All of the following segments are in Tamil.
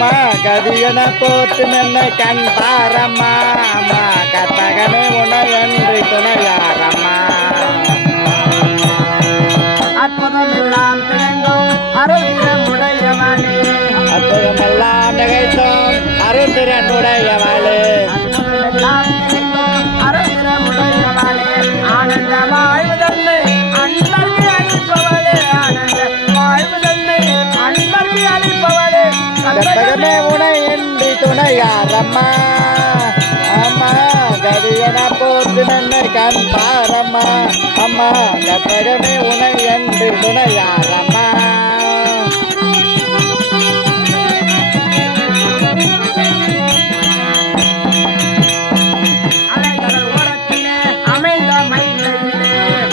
அம்மா கதியன போட்டு நின்ன கண் பாரம்மா அம்மா கத்தகமே உனையன்றி துணையாரம்மா அற்புதமெல்லாம் திறந்தோம் அருந்திரமுடையவனே அற்புதமெல்லாம் நிகழ்த்தோம் அருந்திரனுடையவளே அற்புதமெல்லாம் திறந்தோம் அருந்திரமுடையவனே ஆனந்த வாழ்வு தன்னை அன்பர்க்கு அளிப்பவளே ஆனந்த வாழ்வு தன்னை அன்பர்க்கு அளிப்பவளே கத்தகமே உனையன்றி துணையாரம்மா அம்மா கதியன போட்டு நின்ன கண் பாரம்மா அம்மா கத்தகமே உனையன்றி துணையாரம்மா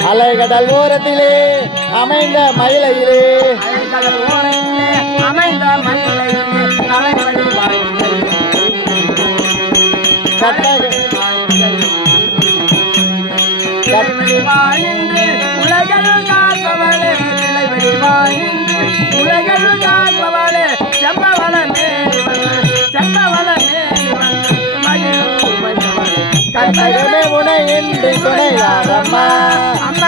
அலைகடல் ஓரத்திலே அமைந்த மயிலையிலே அலைகடல் ஓரத்திலே அமைந்த மயிலையிலே தலைவலி வாழ்ந்தது தலைவலி வாழ்ந்து உலகில் காப்பவளே தலைவலி வாழ்ந்து உலகில் காப்பவளே செம்பவள மேலி வந்து செம்பவள மேலி வந்து மகிழ்வு கத்தகமே உனையன்றி துணையாரம்மா அம்மா